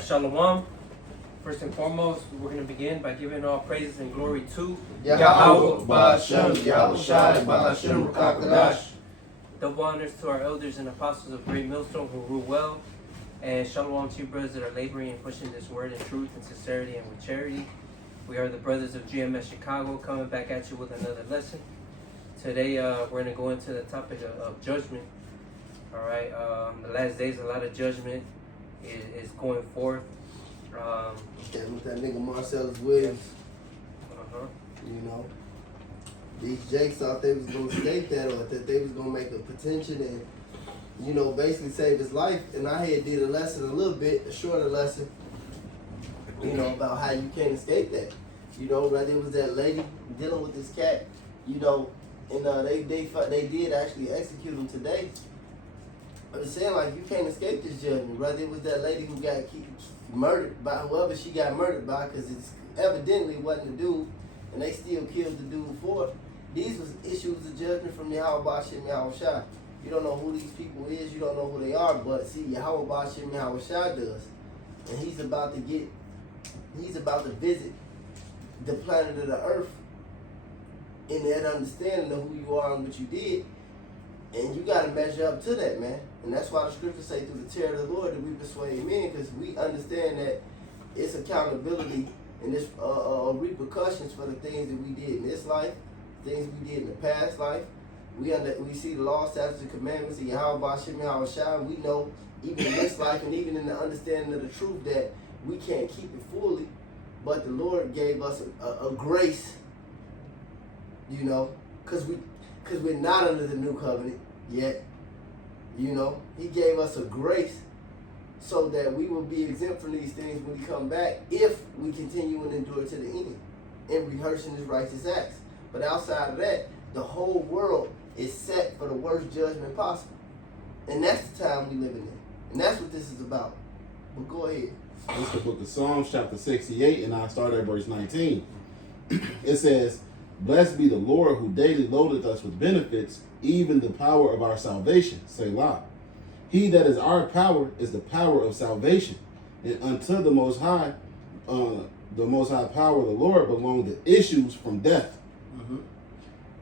Alright, Shalom. First and foremost, we're going to begin by giving all praises and glory to Yahweh, Ba'ashem, Yahweh Shai, Ba'ashem, Rukakadash. Double honors to our elders and apostles of Great Millstone who rule well. And Shalom to you brothers that are laboring and pushing this word in truth and sincerity and with charity. We are the brothers of GMS Chicago coming back at you with another lesson. Today we're going to go into the topic of judgment. Alright, the last days a lot of judgment is going forth. With that nigga Marcellus Williams. You know, these Jakes thought they was gonna state that, or that they was gonna make a petition and, you know, basically save his life. And I had did a lesson a little bit, a shorter lesson, you know, about how you can't escape that. You know, right there was that lady dealing with this cat, you know, and they did actually execute him today. I'm saying, like, you can't escape this judgment, right? There was that lady who got murdered by whoever she got murdered by, because it's evidently wasn't the dude, and they still killed the dude for it. These was issues of judgment from Yahweh Ba'ashem Yahweh Shai. You don't know who these people is, you don't know who they are, but see, Yahweh Ba'ashem Yahweh Shai does. And he's about to visit the planet of the earth in that understanding of who you are and what you did. And you got to measure up to that, man. And that's why the scriptures say through the terror of the Lord that we persuade men, because we understand that it's accountability and it's repercussions for the things that we did in this life, things we did in the past life. We see the law, statutes, and commandments of Yahweh Ba'ashem Yahweh Shai. We know even in this life and even in the understanding of the truth that we can't keep it fully, but the Lord gave us a grace, you know, because we're not under the new covenant yet. You know, he gave us a grace so that we will be exempt from these things when he come back if we continue and endure to the end in rehearsing his righteous acts. But outside of that, the whole world is set for the worst judgment possible. And that's the time we live in. And that's what this is about. But go ahead. This is the book of Psalms, chapter 68, and I start at verse 19. It says, "Blessed be the Lord who daily loadeth us with benefits, even the power of our salvation." Selah. He that is our power is the power of salvation. And unto the Most High power of the Lord belong the issues from death. Mm-hmm.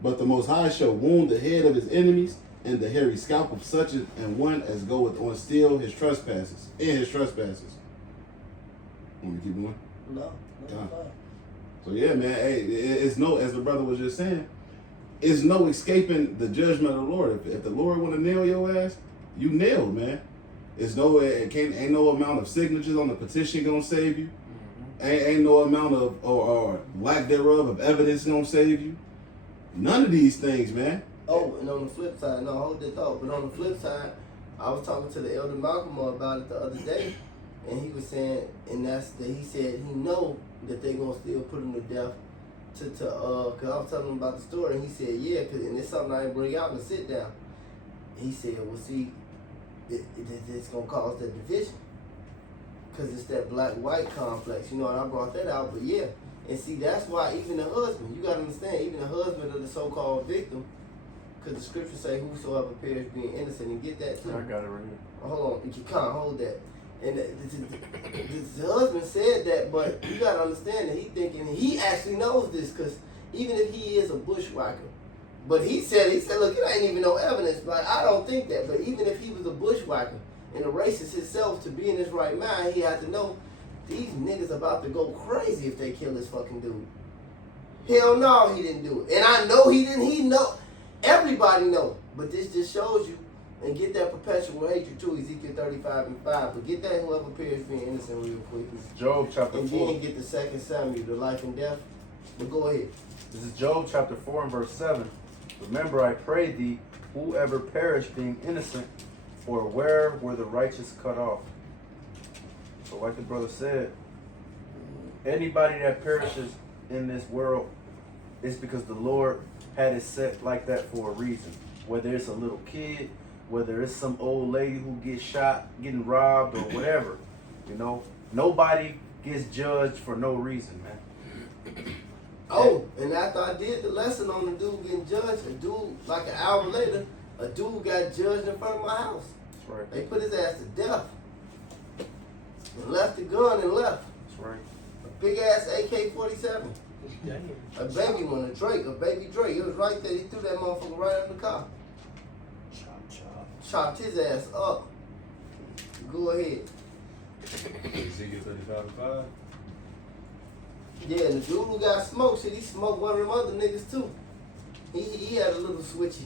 But the Most High shall wound the head of his enemies, and the hairy scalp of such an one as goeth on still his trespasses. Want me to keep going? No. So yeah, man, hey, it's no, as the brother was just saying, it's no escaping the judgment of the Lord. If the Lord want to nail your ass, you nailed, man. Ain't no amount of signatures on the petition gonna save you. Ain't no amount of or lack thereof of evidence gonna save you. None of these things, man. Oh, and on the flip side, no, hold that thought. But on the flip side, I was talking to the elder Malcolm about it the other day, and he was saying, he said he know that they gonna still put him to death. Cause I was telling him about the story, and he said, yeah, and it's something I didn't bring out in the sit down. He said, well, see, it's gonna cause that division, cause it's that black-white complex, you know. And I brought that out, but yeah, and see, that's why even the husband, you gotta understand, even the husband of the so-called victim, cause the scriptures say, whosoever perish being innocent, and get that too. I got it right here. Hold on, you can't hold that. And the husband said that, but you gotta understand that he actually knows this, because even if he is a bushwhacker, but he said, look, it ain't even no evidence. Like, I don't think that. But even if he was a bushwhacker and a racist himself, to be in his right mind, he had to know these niggas about to go crazy if they kill this fucking dude. Hell no, he didn't do it. And I know he didn't. He know. Everybody know. But this just shows you. And get that perpetual hatred too, Ezekiel 35:5. But get that whoever appears being innocent real quick. This is Job chapter 4. And then get the 2 Samuel, the life and death. But go ahead. This is Job chapter 4 and verse 7. "Remember, I pray thee, whoever perished being innocent, or where were the righteous cut off?" So like the brother said, anybody that perishes in this world is because the Lord had it set like that for a reason. Whether it's a little kid, whether it's some old lady who gets shot, getting robbed, or whatever, you know, nobody gets judged for no reason, man. Oh, and after I did the lesson on the dude getting judged, a dude, like an hour later, a dude got judged in front of my house. That's right. They put his ass to death. And left the gun and left. That's right. A big ass AK-47. Damn. A baby one, a Drake, a baby Drake. It was right there. He threw that motherfucker right in the car. Chopped his ass up. Go ahead. Ezekiel 35:5. Yeah, and the dude who got smoked, shit, he smoked one of them other niggas too. He had a little switchy.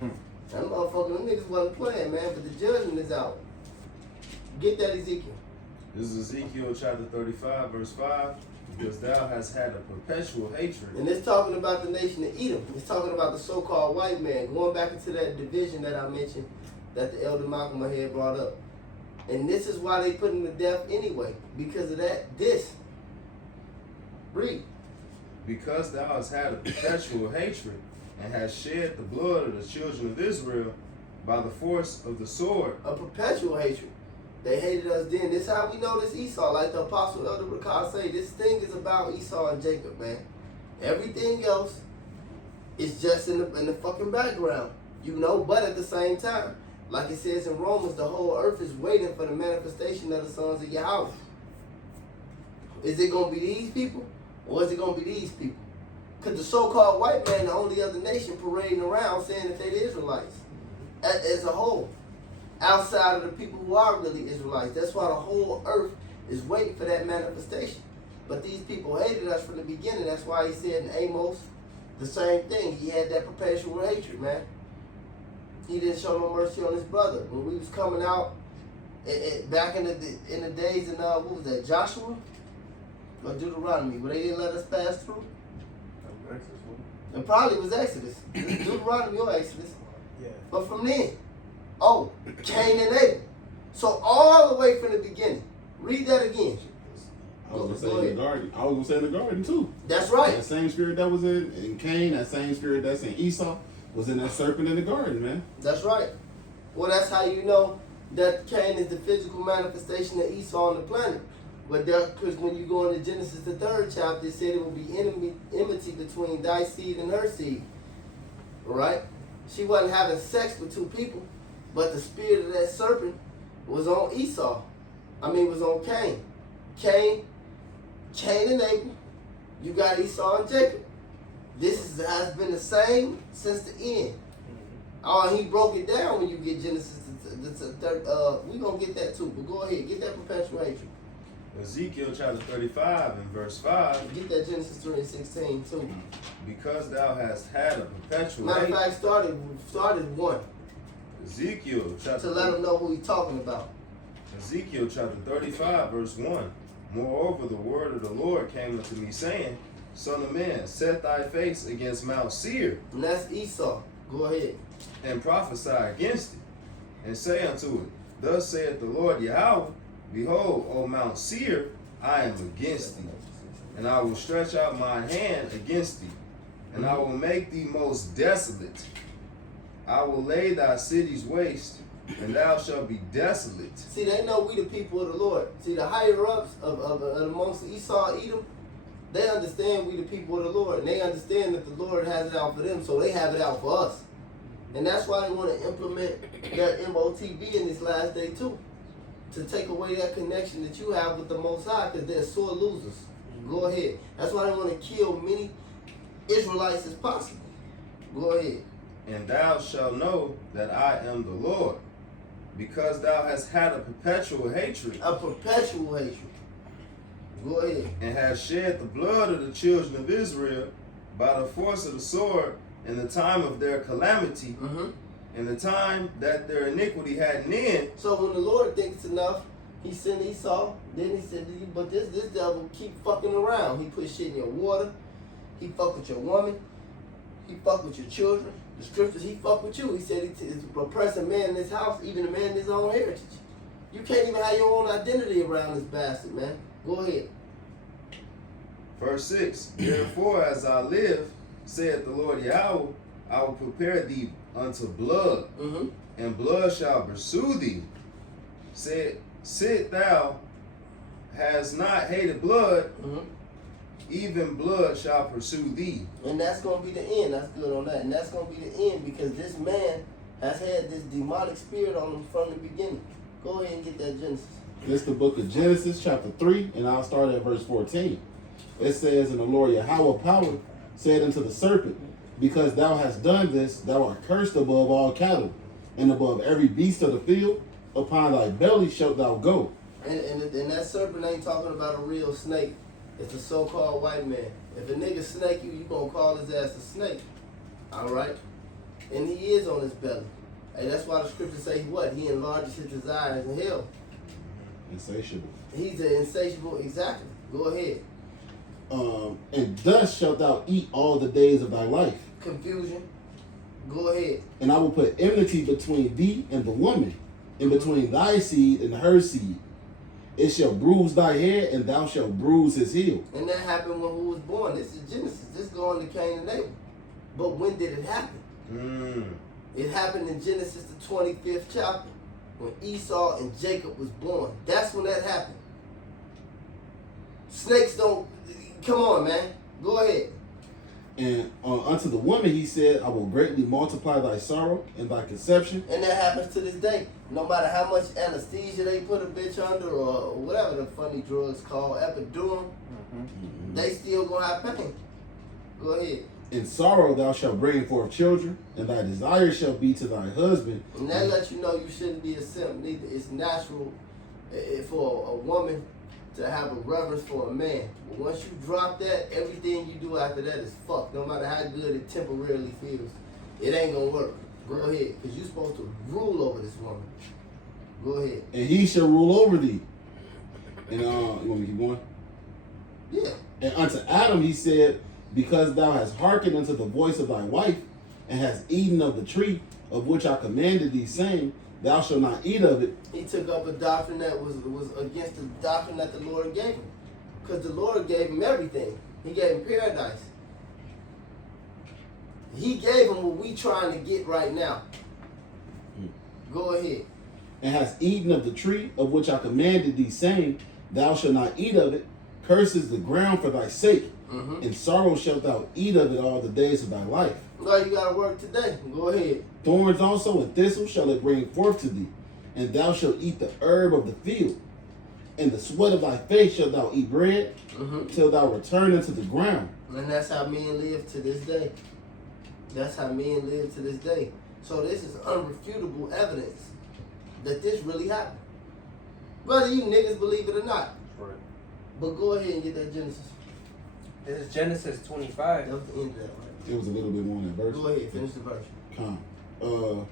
That motherfucker, them niggas wasn't playing, man, but the judgment is out. Get that, Ezekiel. This is Ezekiel chapter 35, verse 5. Because thou hast had a perpetual hatred. And it's talking about the nation of Edom. It's talking about the so-called white man. Going back into that division that I mentioned that the elder Malcolm had brought up. And this is why they put him to death anyway. Because of that, Read. Because thou hast had a perpetual hatred, and hast shed the blood of the children of Israel by the force of the sword. A perpetual hatred. They hated us then. This is how we know this Esau. Like the Apostle Elder Rakah say, this thing is about Esau and Jacob, man. Everything else is just in the fucking background. You know, but at the same time, like it says in Romans, the whole earth is waiting for the manifestation of the sons of Yahweh. Is it going to be these people? Or is it going to be these people? Because the so-called white man, the only other nation parading around saying that they're the Israelites. As a whole. Outside of the people who are really Israelites. That's why the whole earth is waiting for that manifestation. But these people hated us from the beginning. That's why he said in Amos the same thing. He had that perpetual hatred, man. He didn't show no mercy on his brother. When we was coming out, back in the days in, what was that, Joshua? Or Deuteronomy, where they didn't let us pass through? It probably was Exodus. Deuteronomy or Exodus. Yeah. But from then, Cain and Abel. So all the way from the beginning. Read that again. I was gonna say in the garden. I was gonna say in the garden too. That's right. That same spirit that was in Cain, that same spirit that's in Esau, was in that serpent in the garden, man. That's right. Well, that's how you know that Cain is the physical manifestation of Esau on the planet. But because when you go into Genesis, the 3rd chapter, it said it will be enmity between thy seed and her seed. Right? She wasn't having sex with two people, but the spirit of that serpent was on Esau. Was on Cain. Cain and Abel. You got Esau and Jacob. This has been the same since the end. He broke it down when you get Genesis. We're going to get that too, but go ahead. Get that perpetual hatred. Ezekiel chapter 35 and verse 5. Get that Genesis 3:16 too. Because thou hast had a perpetual Matter of hatred. fact, started 1 Ezekiel chapter to let them know who he's talking about. Ezekiel chapter 35 verse 1. Moreover, the word of the Lord came unto me, saying, Son of man, set thy face against Mount Seir, And that's Esau. Go ahead. and prophesy against it, and say unto it, Thus saith the Lord Yahweh, Behold, O Mount Seir, I am against thee, and I will stretch out my hand against thee, and I will make thee most desolate. I will lay thy cities waste, and thou shalt be desolate. See, they know we the people of the Lord. See, the higher ups of amongst Esau, Edom, they understand we the people of the Lord, and they understand that the Lord has it out for them, so they have it out for us. And that's why they want to implement that MOTB in this last day too, to take away that connection that you have with the Most High, because they're sore losers. Go ahead. That's why they want to kill many Israelites as possible. Go ahead. And thou shalt know that I am the Lord, because thou hast had a perpetual hatred, A perpetual hatred. Go ahead. and hast shed the blood of the children of Israel by the force of the sword in the time of their calamity, in the time that their iniquity had an end. So when the Lord thinks enough, he sent Esau. Then he said, but this devil keep fucking around. He put shit in your water. He fuck with your woman. He fuck with your children. The scriptures, he fuck with you. He said he's oppressing man in this house, even a man in his own heritage. You can't even have your own identity around this bastard, man. Go ahead. Verse 6, Therefore as I live, saith the Lord Yahweh, I will prepare thee unto blood, and blood shall pursue thee. Sit thou hast not hated blood, even blood shall pursue thee. And that's going to be the end. That's good on that. And that's going to be the end, because this man has had this demonic spirit on him from the beginning. Go ahead and get that Genesis. This is the book of Genesis, chapter 3, and I'll start at verse 14. It says, "And the Lord Yahweh power said unto the serpent, Because thou hast done this, thou art cursed above all cattle, and above every beast of the field. Upon thy belly shalt thou go." And that serpent ain't talking about a real snake. It's a so-called white man. If a nigga snake you, you gonna call his ass a snake. Alright? And he is on his belly. Hey, that's why the scriptures say what? He enlarges his desires in hell. Insatiable. He's an insatiable, exactly. Go ahead. And thus shalt thou eat all the days of thy life. Confusion. Go ahead. And I will put enmity between thee and the woman, and between thy seed and her seed. It shall bruise thy head, and thou shalt bruise his heel. And that happened when who was born. This is Genesis. This is going to Cain and Abel. But when did it happen? It happened in Genesis the 25th chapter, when Esau and Jacob was born. That's when that happened. Snakes don't. Come on, man. Go ahead. And unto the woman he said, I will greatly multiply thy sorrow and thy conception. And that happens to this day. No matter how much anesthesia they put a bitch under, or whatever the funny drugs called, epidural, they still gonna have pain. Go ahead. In sorrow thou shalt bring forth children, and thy desire shall be to thy husband. And that lets you know you shouldn't be a simp neither. It's natural for a woman to have a reverence for a man. But once you drop that, everything you do after that is fucked. No matter how good it temporarily feels, it ain't gonna work. Go ahead, because you're supposed to rule over this woman. Go ahead. And he shall rule over thee. And you want me to keep going? Yeah. And unto Adam he said, Because thou hast hearkened unto the voice of thy wife, and hast eaten of the tree of which I commanded thee, saying, Thou shalt not eat of it. He took up a doctrine that was against the doctrine that the Lord gave him. Because the Lord gave him everything. He gave him paradise. He gave him what we trying to get right now. Go ahead. And hast eaten of the tree of which I commanded thee, saying, Thou shalt not eat of it. Curses the ground for thy sake. In sorrow shalt thou eat of it all the days of thy life. No, you gotta work today. Go ahead. Thorns also and thistles shall it bring forth to thee, and thou shalt eat the herb of the field. And the sweat of thy face shalt thou eat bread, till thou return into the ground. And that's how men live to this day. That's how men live to this day. So this is unrefutable evidence that this really happened. Whether you niggas believe it or not. Right. But go ahead and get that Genesis. This is Genesis 25. That was the end of that, right? It was a little bit more than that verse. Go ahead, finish the verse.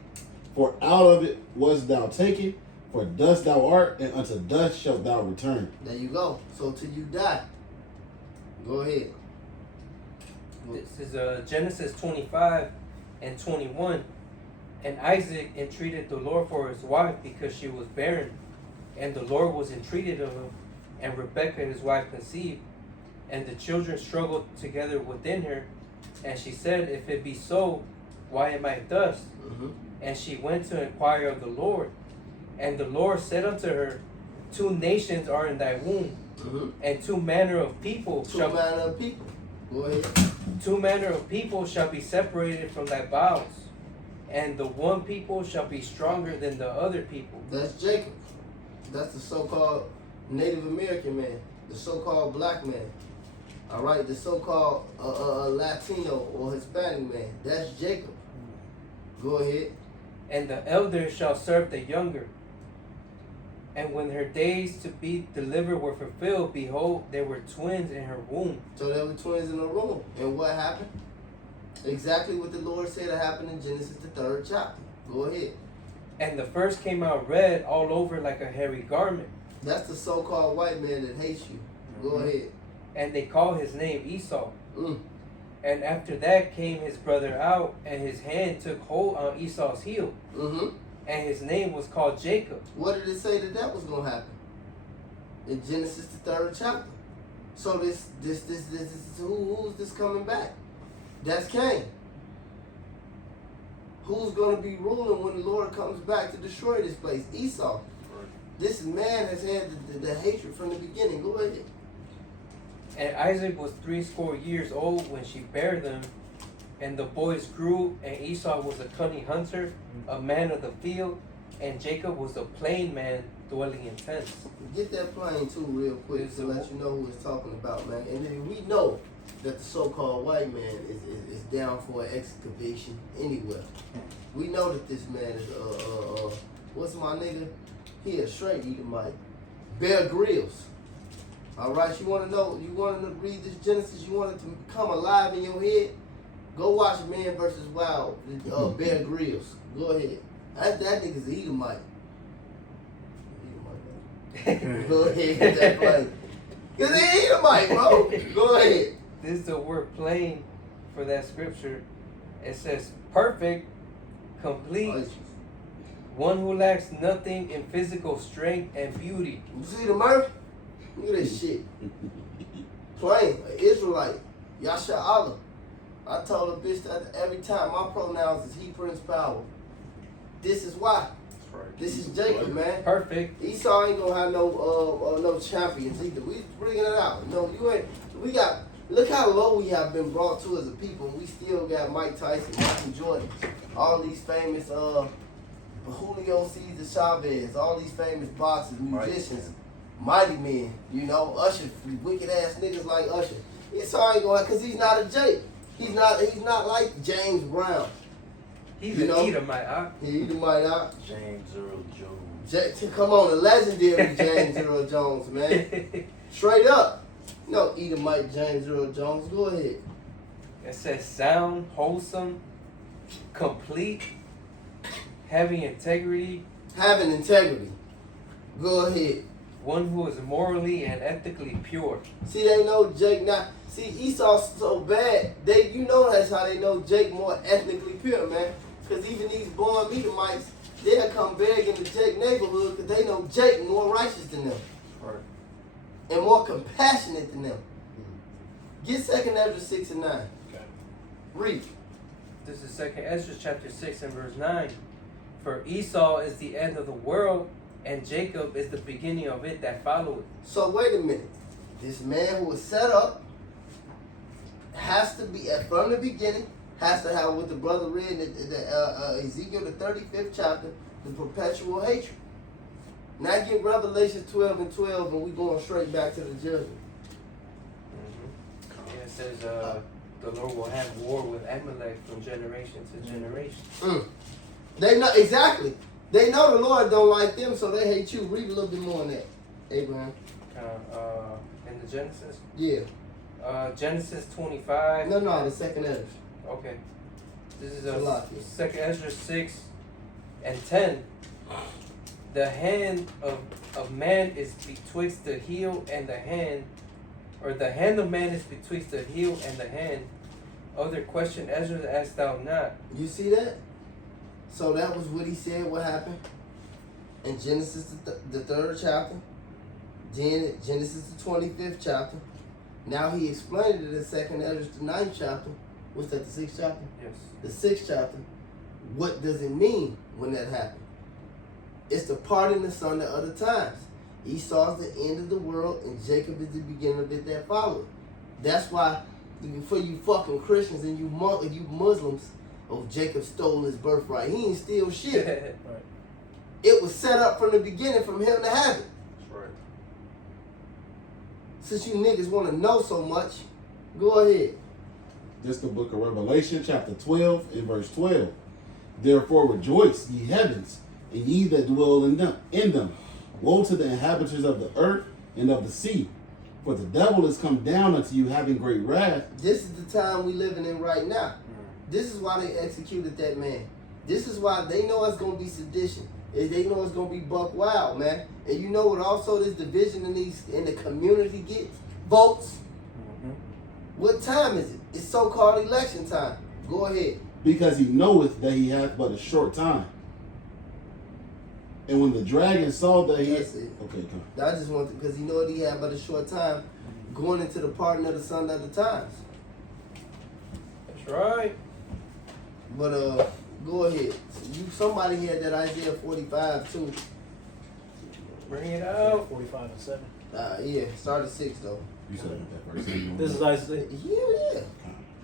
For out of it wast thou taken, for dust thou art, and unto dust shalt thou return. There you go. So till you die. Go ahead. This is Genesis 25 and 21. And Isaac entreated the Lord for his wife because she was barren. And the Lord was entreated of him. And Rebekah his wife conceived. And the children struggled together within her. And she said, If it be so, why am I thus? And she went to inquire of the Lord. And the Lord said unto her, 2 nations are in thy womb, and 2 manner of people Two manner of people. Go ahead. 2 manner of people shall be separated from thy bowels, and the one people shall be stronger than the other people. That's Jacob. That's the so-called Native American man. The so-called black man. All right, the so-called Latino or Hispanic man. That's Jacob. Go ahead. And the elder shall serve the younger. And when her days to be delivered were fulfilled, behold, there were twins in her womb. So there were twins in the room. And what happened? Exactly what the Lord said happened in Genesis the 3rd chapter. Go ahead. And the first came out red all over like a hairy garment. That's the so-called white man that hates you. Go ahead. And they call his name Esau. And after that came his brother out, and his hand took hold on Esau's heel. And his name was called Jacob. What did it say that was gonna happen? In Genesis the 3rd chapter. So this who's this coming back? That's Cain. Who's gonna be ruling when the Lord comes back to destroy this place? Esau. This man has had the hatred from the beginning. Go ahead. And Isaac was 80 years old when she bare them, and the boys grew, and Esau was a cunning hunter, a man of the field, and Jacob was a plain man dwelling in tents. Get that plane too real quick to let you know who it's talking about, man. And then we know that the so-called white man is down for an excavation anywhere. We know that this man is what's my nigga? He a straight Edomite. Bear Grylls. Alright, you wanna know, you wanna read this Genesis, you want it to come alive in your head? Go watch Man vs. Wild, Bear Grylls. Go ahead. That nigga's an Edomite. Go ahead, get that plane. Cause he ain't Edomite, bro. Go ahead. This is the word plain for that scripture. It says perfect, complete, one who lacks nothing in physical strength and beauty. You see the murder? Look at this shit. Plain, an Israelite. Yasha Allah. I told a bitch that every time my pronouns is he, Prince, power. This is why. This is Jacob, man. Perfect. Esau ain't gonna have no champions either. We bringing it out. No, you ain't. We got. Look how low we have been brought to as a people. We still got Mike Tyson, Michael Jordan, all these famous Julio Cesar Chavez, all these famous boxers, musicians, mighty men. You know, Usher, wicked ass niggas like Usher. Esau ain't gonna, cause he's not a Jake. He's not like James Brown. He's an Edomite, huh? He Edomite, huh? James Earl Jones. Come on, the legendary James Earl Jones, man. Straight up. No Edomite James Earl Jones. Go ahead. It says sound, wholesome, complete, having integrity. Having integrity. Go ahead. One who is morally and ethically pure. See, they know Jake not. See, Esau's so bad. You know that's how they know Jake more ethnically pure, man. Because even these born Edomites, they'll come beg in the Jake neighborhood because they know Jake more righteous than them. Right. And more compassionate than them. Get 2nd Ezra 6 and 9. Okay. Read. This is 2nd Ezra chapter 6 and verse 9. For Esau is the end of the world, and Jacob is the beginning of it that followeth. So wait a minute. This man who was set up has to be, from the beginning, has to have what the brother read in Ezekiel the 35th chapter, the perpetual hatred. Now get Revelation 12 and 12 and we going straight back to the judgment. Mm-hmm. It says the Lord will have war with Amalek from generation to generation. They know, exactly. They know the Lord don't like them, so they hate you. Read a little bit more on that, Abraham. In the Genesis? Yeah. Genesis 25. No, the 2nd Ezra. Okay. This is Salakia. 2nd Ezra 6 and 10. The hand of man is betwixt the heel and the hand, or the hand of man is betwixt the heel and the hand. Other question, Ezra, asked thou not. You see that? So that was what he said, what happened in Genesis the 3rd chapter, then Genesis the 25th chapter. Now he explained it in 2nd Ezra the 9th chapter. What's that, the 6th chapter? Yes. The 6th chapter. What does it mean when that happened? It's the parting asunder of the times. Esau's the end of the world, and Jacob is the beginning of it that followed. That's why, for you fucking Christians and you Muslims, oh, Jacob stole his birthright. He ain't steal shit. Right. It was set up from the beginning from him to have it. That's right. Since you niggas want to know so much, go ahead. This the book of Revelation, chapter 12, and verse 12. Therefore rejoice, ye heavens, and ye that dwell in them. Woe to the inhabitants of the earth and of the sea, for the devil is come down unto you having great wrath. This is the time we living in right now. This is why they executed that man. This is why they know it's gonna be sedition. They know it's gonna be buck wild, man. And you know what? Also, this division in the community gets votes. What time is it? It's so-called election time. Go ahead. Because he knoweth that he hath but a short time. And when the dragon saw that he... That's it. Okay, come I just want to, because he know that he had but a short time going into the parting of the son of the times. That's right. But go ahead. Somebody had that Isaiah 45 too. Bring it out. 45 and 7. Yeah, start at 6 though. You said that verse. This is Isaiah, Yeah.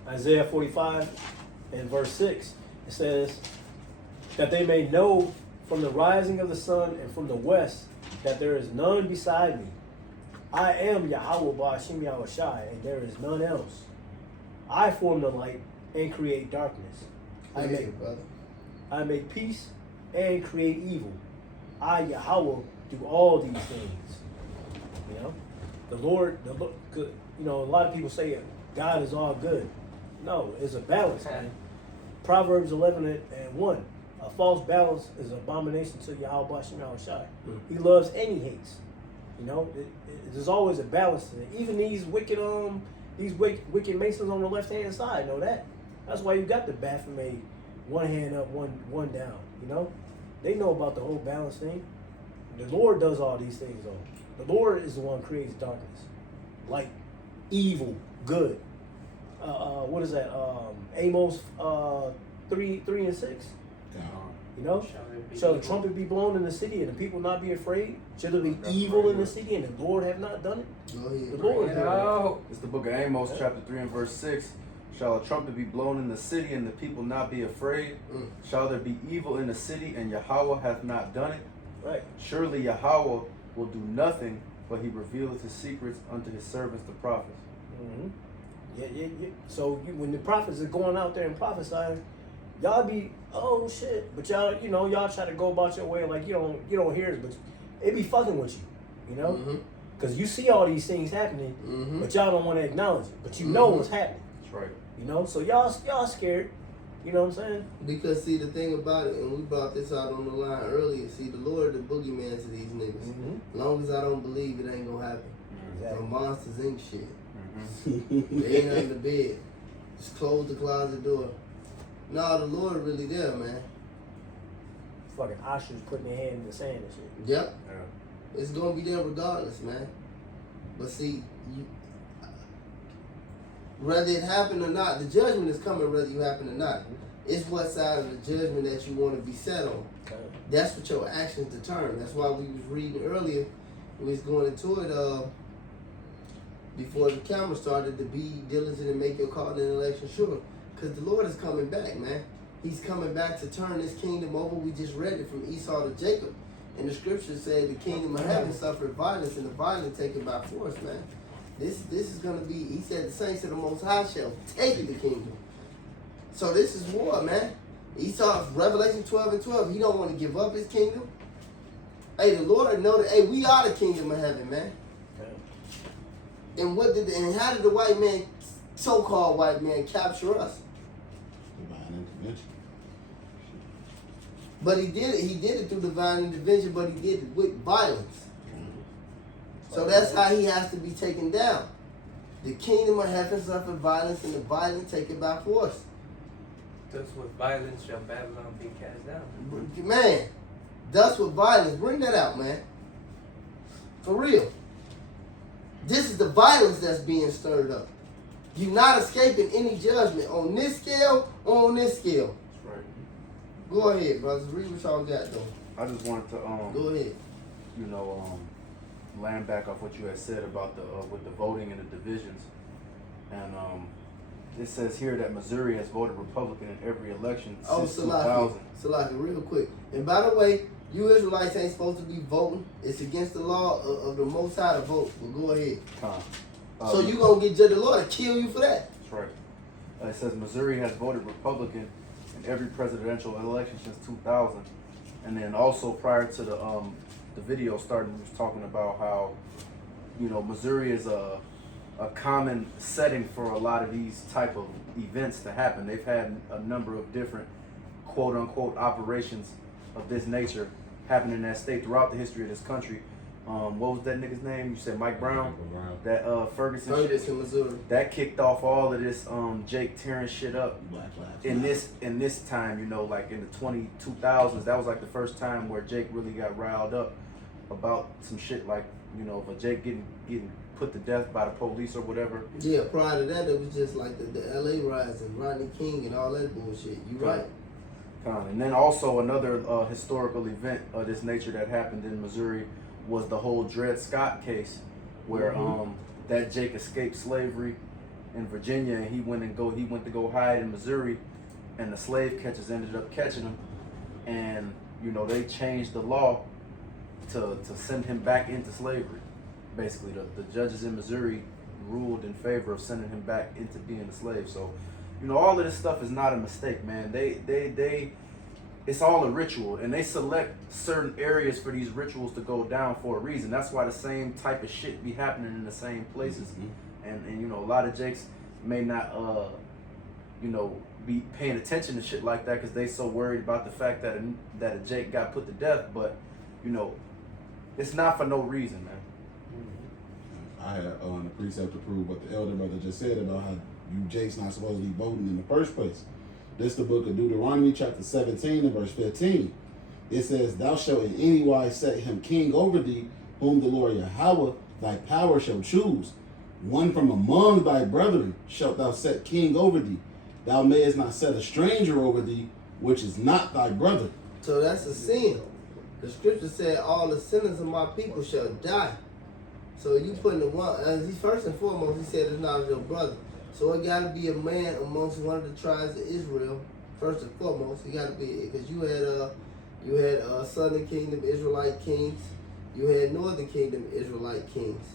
Isaiah 45 and verse 6. It says, that they may know from the rising of the sun and from the west, that there is none beside me. I am Yahweh Ba'ashim Yahweh Shai, and there is none else. I form the light and create darkness. I make peace and create evil. I, Yahweh, do all these things. You know, the Lord, you know, a lot of people say God is all good. No, it's a balance, man. Proverbs 11:1. A false balance is an abomination to Yahweh Ba'ashim Yahweh Shai. He loves and he hates. You know, there's always a balance to it. Even these wicked masons on the left hand side know that. That's why you got the Baphomet, one hand up, one down. You know, they know about the whole balance thing. The Lord does all these things though. The Lord is the one who creates darkness, light, evil, good. What is that? Amos 3:6. You know, shall the trumpet be blown in the city and the people not be afraid? Shall there be evil in the city and the Lord have not done it? Go ahead. The Lord has done it. It's the book of Amos, chapter 3 and verse 6. Shall a trumpet be blown in the city and the people not be afraid? Shall there be evil in the city and Yahweh hath not done it? Right. Surely Yahweh will do nothing, but he revealeth his secrets unto his servants the prophets. Mm-hmm. Yeah. So when the prophets are going out there and prophesying, y'all be, oh shit, but y'all try to go about your way like you don't hear it, but it be fucking with you, you know, because you see all these things happening, but y'all don't want to acknowledge it, but you know what's happening. That's right. You know, so y'all scared. You know what I'm saying? Because see, the thing about it, and we brought this out on the line earlier. See, the Lord, the boogeyman to these niggas. As long as I don't believe, it ain't gonna happen. Exactly. Some Monsters Inc. shit. They ain't under the bed. Just close the closet door. No, the Lord really there, man. Fucking ostrich putting their hand in the sand and shit. Yep. Yeah. It's gonna be there regardless, man. But see, whether it happened or not, the judgment is coming whether you happen or not. It's what side of the judgment that you want to be set on. Okay. That's what your actions determine. That's why we was reading earlier, we was going into it before the camera started, to be diligent and make your call and election sure. Because the Lord is coming back, man. He's coming back to turn this kingdom over. We just read it from Esau to Jacob. And the scripture said the kingdom of heaven suffered violence and the violent take it by force, man. This is going to be, he said the saints of the Most High shall take the kingdom. So this is war, man. Esau, Revelation 12:12, he don't want to give up his kingdom. Hey, the Lord know that, hey, we are the kingdom of heaven, man. Okay. And how did the white man, so-called white man, capture us? Divine intervention. But he did it through divine intervention, but he did it with violence. So that's how he has to be taken down. The kingdom of heaven suffered violence, and the violent take it by force. Thus with violence shall Babylon be cast down. Man, thus with violence. Bring that out, man. For real. This is the violence that's being stirred up. You're not escaping any judgment on this scale or on this scale. That's right. Go ahead, brothers. Read what y'all got, though. I just wanted to Go ahead. Land back off what you had said about the with the voting and the divisions, and it says here that Missouri has voted Republican in every election since 2000. Salaki, real quick. And by the way, you Israelites ain't supposed to be voting. It's against the law of the Most High to vote. But go ahead. So you gonna get judged? The Lord to kill you for that? That's right. It says Missouri has voted Republican in every presidential election since 2000, and then also prior to the video starting, we was talking about how, Missouri is a common setting for a lot of these type of events to happen. They've had a number of different quote unquote operations of this nature happen in that state throughout the history of this country. What was that nigga's name? You said Mike Brown? That Ferguson shit, Missouri. that kicked off all of this Jake tearing shit up in this time, like in the 2000s. That was like the first time where Jake really got riled up about some shit, like, of a Jake getting put to death by the police or whatever. Yeah, prior to that, it was just like the LA riots and Rodney King and all that bullshit. You right. And then also another historical event of this nature that happened in Missouri was the whole Dred Scott case, where that Jake escaped slavery in Virginia, and he went to go hide in Missouri, and the slave catchers ended up catching him, and you know, they changed the law to send him back into slavery. Basically, the judges in Missouri ruled in favor of sending him back into being a slave. So, you know, all of this stuff is not a mistake, man. They it's all a ritual, and they select certain areas for these rituals to go down for a reason. That's why the same type of shit be happening in the same places. And you know, a lot of Jakes may not you know, be paying attention to shit like that because they so worried about the fact that a Jake got put to death. But you know, it's not for no reason, man. I had on the precept to prove what the elder brother just said about how you Jake's not supposed to be voting in the first place. This the book of Deuteronomy chapter 17 and verse 15. It says, "Thou shalt in any wise set him king over thee, whom the Lord Yahweh thy power shall choose. One from among thy brethren shalt thou set king over thee. Thou mayest not set a stranger over thee, which is not thy brother." So that's a sin. The scripture said, "All the sinners of my people shall die." So you putting the one, first and foremost, he said it's not your brother. So it got to be a man amongst one of the tribes of Israel. First and foremost, it got to be, because you had Southern Kingdom Israelite kings, you had Northern Kingdom Israelite kings.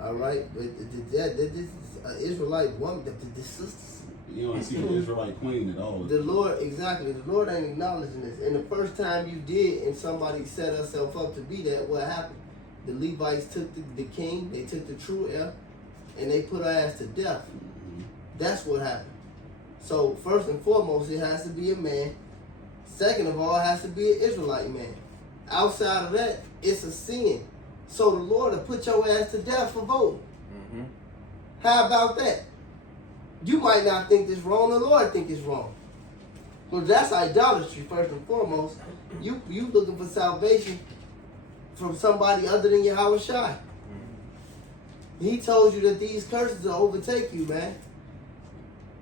All right, but this is Israelite woman, the sisters. You don't see the Israelite queen at all. The Lord, exactly. The Lord ain't acknowledging this. And the first time you did, and somebody set herself up to be that, what happened? The Levites took the king, they took the true heir, and they put her ass to death. That's what happened. So first and foremost, it has to be a man. Second of all, it has to be an Israelite man. Outside of that, it's a sin. So the Lord will put your ass to death for voting. How about that? You might not think this wrong, the Lord think it's wrong. Well, that's idolatry, first and foremost. You looking for salvation from somebody other than Yahweh Shai. He told you that these curses will overtake you, man.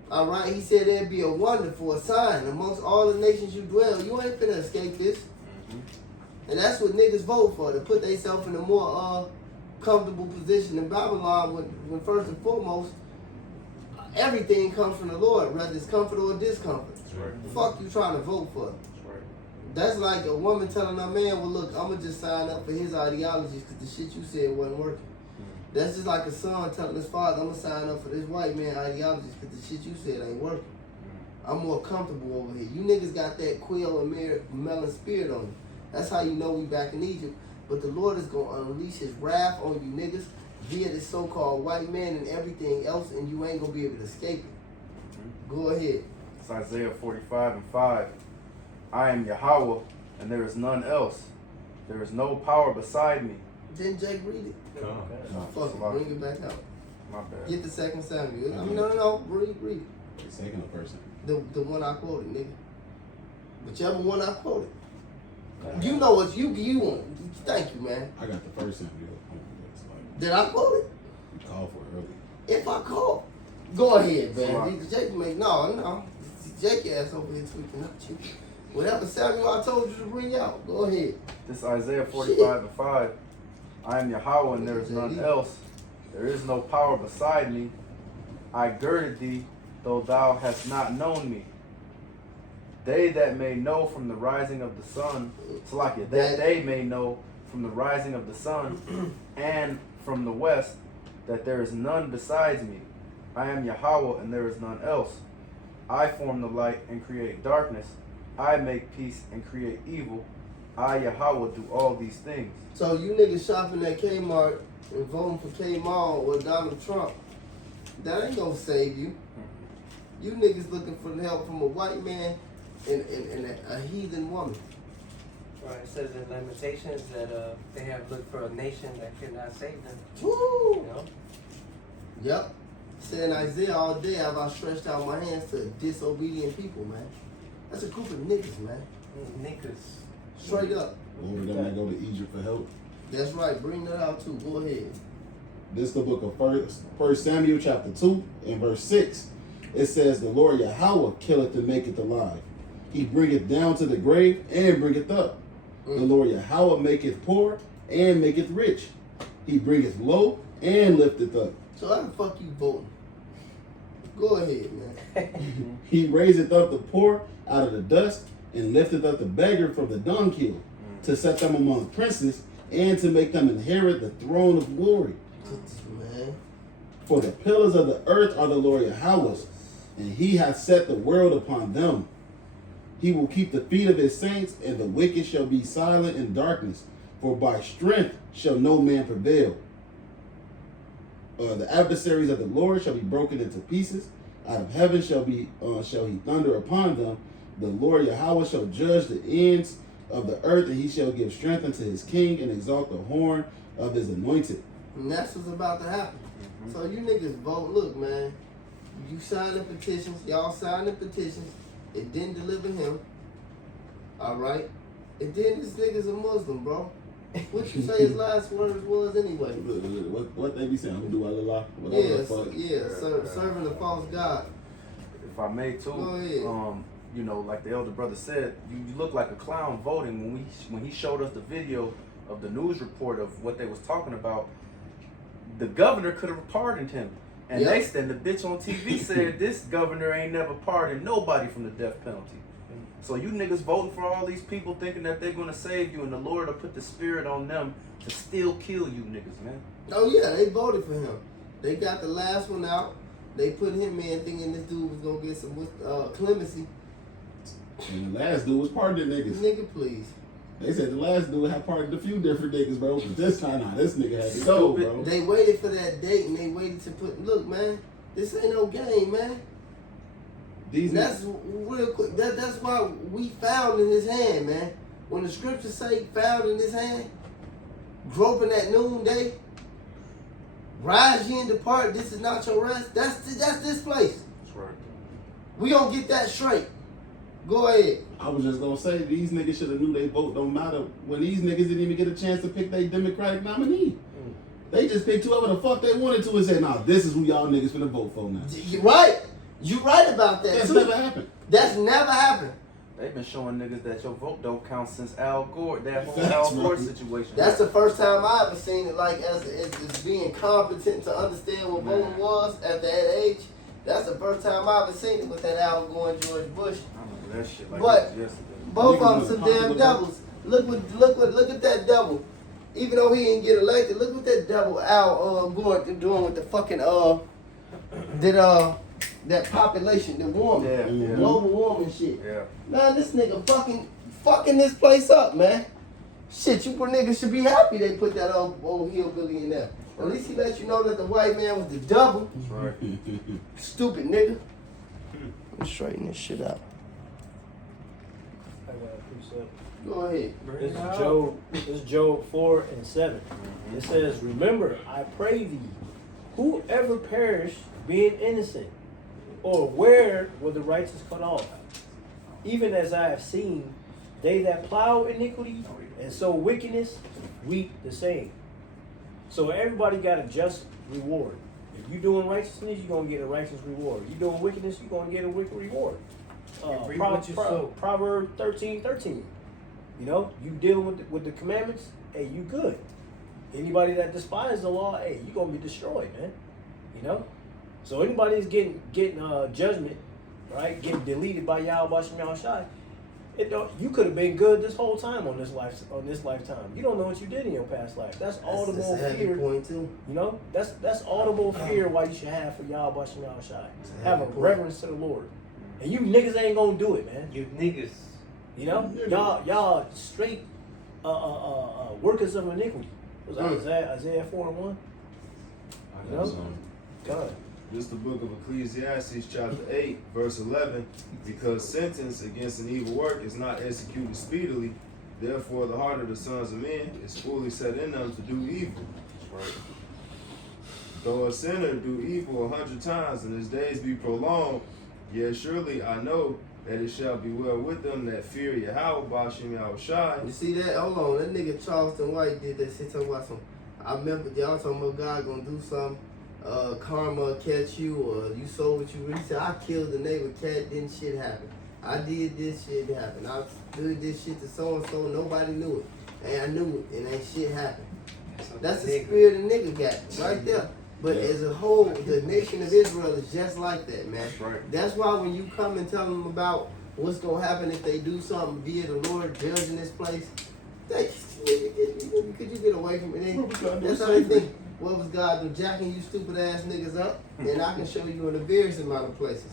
All right, he said there'd be a wonder for a sign amongst all the nations you dwell. You ain't finna escape this. And that's what niggas vote for, to put themselves in a more comfortable position in Babylon when first and foremost, everything comes from the Lord, whether it's comfort or discomfort. Right. The fuck you trying to vote for? That's like a woman telling her man, well, look, I'm going to just sign up for his ideologies because the shit you said wasn't working. That's just like a son telling his father, I'm going to sign up for this white man ideologies because the shit you said ain't working. I'm more comfortable over here. You niggas got that quill and melon spirit on you. That's how you know we back in Egypt. But the Lord is going to unleash his wrath on you niggas via this so-called white man and everything else, and you ain't going to be able to escape it. Go ahead. It's Isaiah 45:5. "I am Yahweh, and there is none else. There is no power beside me." Didn't Jake read it? Fuck it, bring it back out. My bad. Get the 2 Samuel. I mean, no, read it. Second or first? The one I quoted, nigga. Whichever one I quoted. You know what you want. Thank you, man. I got the first Samuel. Did I quote it? You called for it early. If I call, go ahead, man. Jake make no. Jake ass over here tweaking, not you. Whatever Samuel I told you to bring out, go ahead. This Isaiah 45:5. "I am Yahweh, and there is none else. There is no power beside me. I girded thee, though thou hast not known me. They that may know from the rising of the sun," that they may know from the rising of the sun and from the west, that there is none besides me. I am Yahweh, and there is none else. I form the light and create darkness. I make peace and create evil. I, Yahweh, do all these things. So you niggas shopping at Kmart and voting for K-Mall or Donald Trump, that ain't gonna save you. You niggas looking for help from a white man and a heathen woman. Right, it says in Lamentations that they have looked for a nation that could not save them. Woo! You know? Yep. Saying Isaiah all day have I stretched out my hands to disobedient people, man. That's a group of niggas, man. Niggas. Straight up. Over them that go to Egypt for help. That's right. Bring that out too. Go ahead. This is the book of First Samuel chapter 2 and verse 6. It says, "The Lord Yahweh killeth and maketh alive. He bringeth down to the grave and bringeth up. The Lord Yahweh maketh poor and maketh rich. He bringeth low and lifteth up. So how the fuck you voting? Go ahead, man. He raiseth up the poor out of the dust and lifteth up the beggar from the dunghill, to set them among princes, and to make them inherit the throne of glory. Man. For the pillars of the earth are the Lord Yahweh's, and he hath set the world upon them. He will keep the feet of his saints, and the wicked shall be silent in darkness. For by strength shall no man prevail. The adversaries of the Lord shall be broken into pieces. Out of heaven shall he thunder upon them. The Lord Yahweh shall judge the ends of the earth, and he shall give strength unto his king, and exalt the horn of his anointed. And that's what's about to happen. So you niggas vote. Look, man. You signed the petitions. Y'all signed the petitions. It didn't deliver him. All right. And then this nigga's a Muslim, bro. What you say his last words was anyway? What they be saying? Who do Allah? Serving a false god. If I may too, Go ahead. you know, like the elder brother said, you look like a clown voting. When he showed us the video of the news report of what they was talking about, the governor could have pardoned him. And Yep. the bitch on TV said this governor ain't never pardoned nobody from the death penalty. So you niggas voting for all these people thinking that they're gonna save you, and the Lord will put the spirit on them to still kill you niggas, man. Oh yeah, they voted for him. They got the last one out. They put him in thinking this dude was gonna get some clemency. And the last dude was pardoned niggas. Nigga, please. They said the last dude had pardoned a few different niggas, bro. But this time, this nigga had to go, bro. They waited for that date, and they waited to put. Look, man, this ain't no game, man. That's real quick. That's why we found in his hand, man. When the scriptures say found in his hand, groping at noonday, rise ye and depart. This is not your rest. That's this place. That's right. We gonna get that straight. Go ahead. I was just gonna say these niggas should have knew they vote don't matter when these niggas didn't even get a chance to pick their Democratic nominee. They just picked whoever the fuck they wanted to and said, nah, this is who y'all niggas finna vote for now. You're right. You right about that. That's too. never happened. That's never happened. They've been showing niggas that your vote don't count since Al Gore, that whole Al Gore right. situation. That's the first time I ever seen it like as being competent to understand what voting was at that age. That's the first time I ever seen it with that Al Gore and George Bush. I remember that shit like But it was yesterday. both of them some damn devils. Look at that devil. Even though he didn't get elected, look what that devil Al Gore doing with the fucking that population, the warming, Yeah. global warming shit. Yeah. Man, this nigga fucking this place up, man. Shit, you niggas should be happy they put that old hillbilly in there. At least he let you know that the white man was the devil. That's right. Stupid nigga. Let's straighten this shit out. I got a precept. Go ahead. This is Job 4:7. It says, remember, I pray thee, whoever perished being innocent, or where were the righteous cut off? Even as I have seen, they that plow iniquity and sow wickedness reap the same. So everybody got a just reward. If you doing righteousness, you're gonna get a righteous reward. You doing wickedness, you're gonna get a wicked reward. reap what you sow. Proverbs 13:13. You know, you dealing with the commandments, hey, you good. Anybody that despises the law, hey, you gonna be destroyed, man. You know? So anybody that's getting judgment, right, getting deleted by Yahweh Shem Yahushai, you could have been good this whole time on this lifetime. You don't know what you did in your past life. That's all the That's more a heavy fear. point too. You know, that's all the more fear why you should have for Yahweh Shem Yahushai. a Have a heavy point. reverence to the Lord. And you niggas ain't gonna do it, man. You niggas. You know, y'all straight workers of iniquity. Was that Isaiah 4:1? I You got know? some. God. This is the book of Ecclesiastes, chapter 8, verse 11. Because sentence against an evil work is not executed speedily, therefore the heart of the sons of men is fully set in them to do evil. Right. Though a sinner do evil 100 times and his days be prolonged, yet surely I know that it shall be well with them that fear Yahweh Bashim Yahushai. You see that? Hold on, that nigga Charleston White did that shit talking about some. I remember y'all talking about God gonna do something. Karma catch you, or you sold what you really said. I killed the neighbor cat, didn't shit happen. I did this shit happen. I did this shit to so and so, nobody knew it. And I knew it, and ain't shit happened. That's the spirit of nigga got right there. But as a whole, the nation of Israel is just like that, man. That's right. That's why when you come and tell them about what's gonna happen if they do something via the Lord judging this place? Could you get away from it? That's how they think. What was God do? Jacking you stupid ass niggas up? And I can show you in a various amount of places.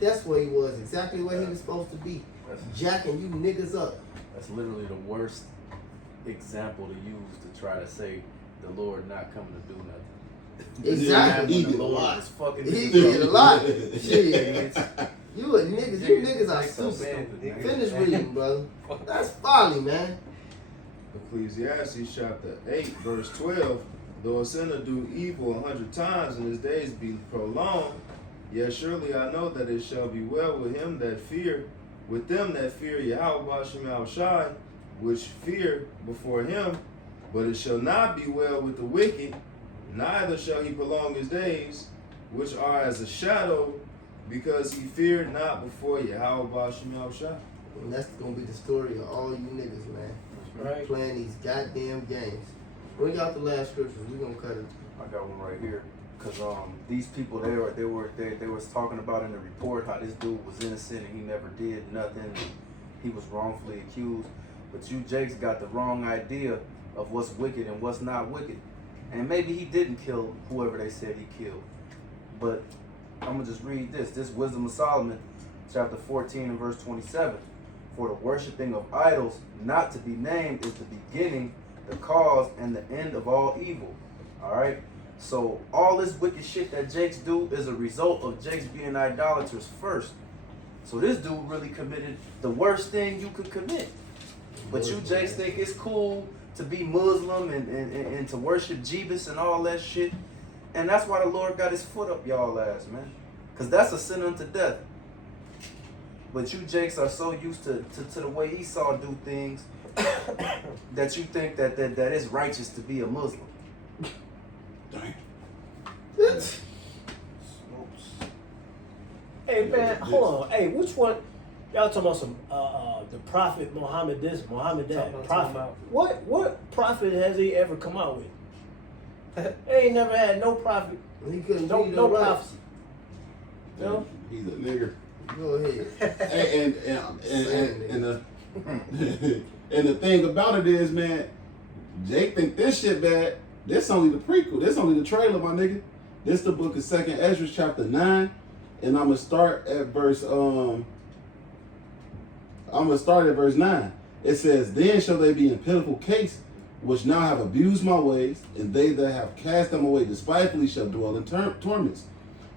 That's where he was, exactly where he was supposed to be. Jacking you niggas up. That's literally the worst example to use to try to say the Lord not coming to do nothing. Exactly. He The did a Lord lot. is fucking He niggas did a up. lot. Shit. You niggas are stupid. Stupid, man. Finish reading, brother. That's folly, man. Ecclesiastes chapter 8, verse 12. Though a sinner do evil 100 times and his days be prolonged, yet surely I know that it shall be well with them that fear Yahweh Shem Shai, which fear before him. But it shall not be well with the wicked, neither shall he prolong his days, which are as a shadow, because he feared not before Yahweh Shem Shai. And that's gonna be the story of all you niggas, man. Right. Playing these goddamn games. Bring out the last scriptures. We're gonna cut it. I got one right here, cause these people they was talking about in the report how this dude was innocent and he never did nothing. And he was wrongfully accused, but you Jakes got the wrong idea of what's wicked and what's not wicked. And maybe he didn't kill whoever they said he killed, but I'm gonna just read this. This Wisdom of Solomon, chapter 14 and verse 27. For the worshiping of idols not to be named is the beginning, the cause, and the end of all evil. Alright? So all this wicked shit that Jakes do is a result of Jakes being idolaters first. So this dude really committed the worst thing you could commit. But you Jakes think it's cool to be Muslim and to worship Jeebus and all that shit. And that's why the Lord got his foot up y'all ass, man. Because that's a sin unto death. But you Jakes are so used to the way Esau do things that you think that it's righteous to be a Muslim. Dang. Hey man, hold on. Hey, which one? Y'all talking about some the prophet Muhammad this, Muhammad that. Talking Prophet. about- What prophet has he ever come out with? He ain't never had no prophet. He couldn't No, read no no prophecy. No. He's a nigger. Go ahead. And the thing about it is, man, Jake think this shit bad. This only the prequel. This only the trailer, my nigga. This the book of 2nd Ezra chapter 9, and I'm gonna start at verse 9. It says, "Then shall they be in pitiful case, which now have abused my ways, and they that have cast them away despitefully shall dwell in torments.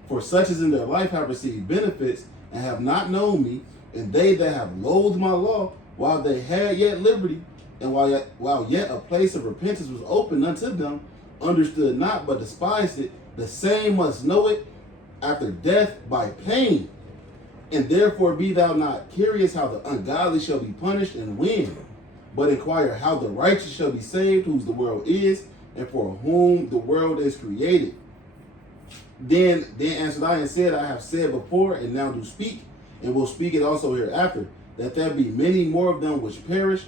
For such as in their life have received benefits and have not known me, and they that have loathed my law while they had yet liberty, and while yet a place of repentance was open unto them, understood not but despised it, the same must know it after death by pain. And therefore be thou not curious how the ungodly shall be punished and when, but inquire how the righteous shall be saved, whose the world is, and for whom the world is created. Then answered I and said, I have said before, and now do speak, and will speak it also hereafter, that there be many more of them which perish,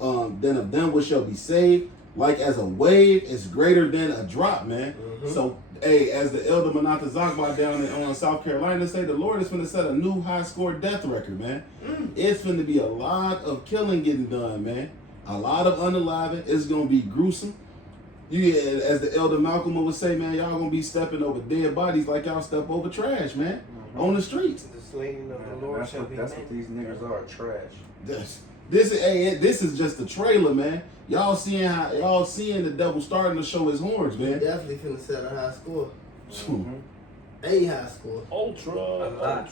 than of them which shall be saved. Like as a wave is greater than a drop, man. Mm-hmm. So, hey, as the elder Manata Zagba down in South Carolina say, the Lord is finna set a new high score death record, man. It's finna be a lot of killing getting done, man. A lot of unaliving. It's gonna be gruesome. As the elder Malcolm would say, man, y'all gonna be stepping over dead bodies like y'all step over trash, man, on the streets. The slaying of Man, the Lord that's shall what, be that's what many. these niggas are, trash. This is just the trailer, man. Y'all seeing the devil starting to show his horns, He man. definitely finna set a high score. Mhm. A high score. Ultra.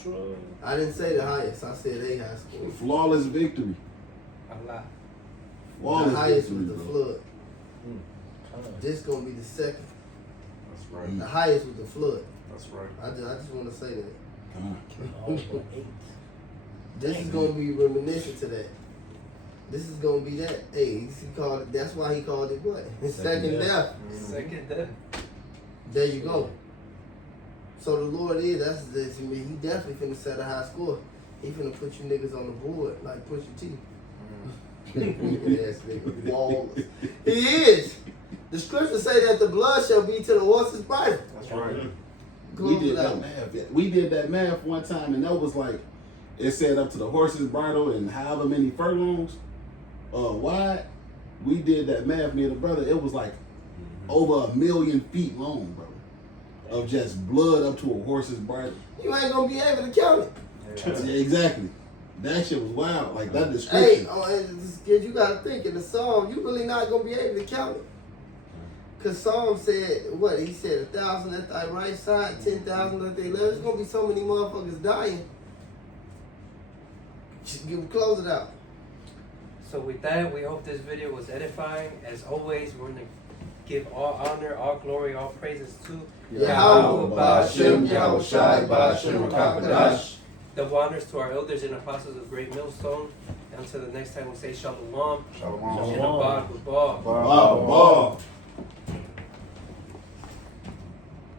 I didn't say the highest. I said a high score. Flawless victory. A lot. Flawless The highest victory, was the bro. flood. This gonna be the second. That's right. The highest was the flood. That's right. I just want to say that. Come This is gonna be reminiscent to that. This is gonna be that. Hey, he called it. That's why he called it what? Second death. Second death. There you go. So the Lord is. That's this. He definitely finna set a high score. He finna put you niggas on the board like push your teeth. Yes, nigga. Walls. He is. The scriptures say that the blood shall be to the horse's bite. That's right. We did that math. We did that math one time, and that was like it said up to the horse's bridle and however many furlongs wide. We did that math, me and the brother. It was like over 1 million feet long, bro, of just blood up to a horse's bridle. You ain't gonna be able to count it. Yeah, exactly. That shit was wild. Like that Hey, description. you gotta think in the Psalm, you really not gonna be able to count it. Cause Psalm said, what? He said 1,000 at thy right side, 10,000 at thy left. There's gonna be so many motherfuckers dying. Just close it out. So with that, we hope this video was edifying. As always, we're going to give all honor, all glory, all praises to Yahweh, Ba'ashem, Yahweh Shai, Ba'ashem, Rakakadash. Double honors to our elders and apostles of Great Millstone. Until the next time, we say Shalom. Shalom. And Abad with Ball. Ball.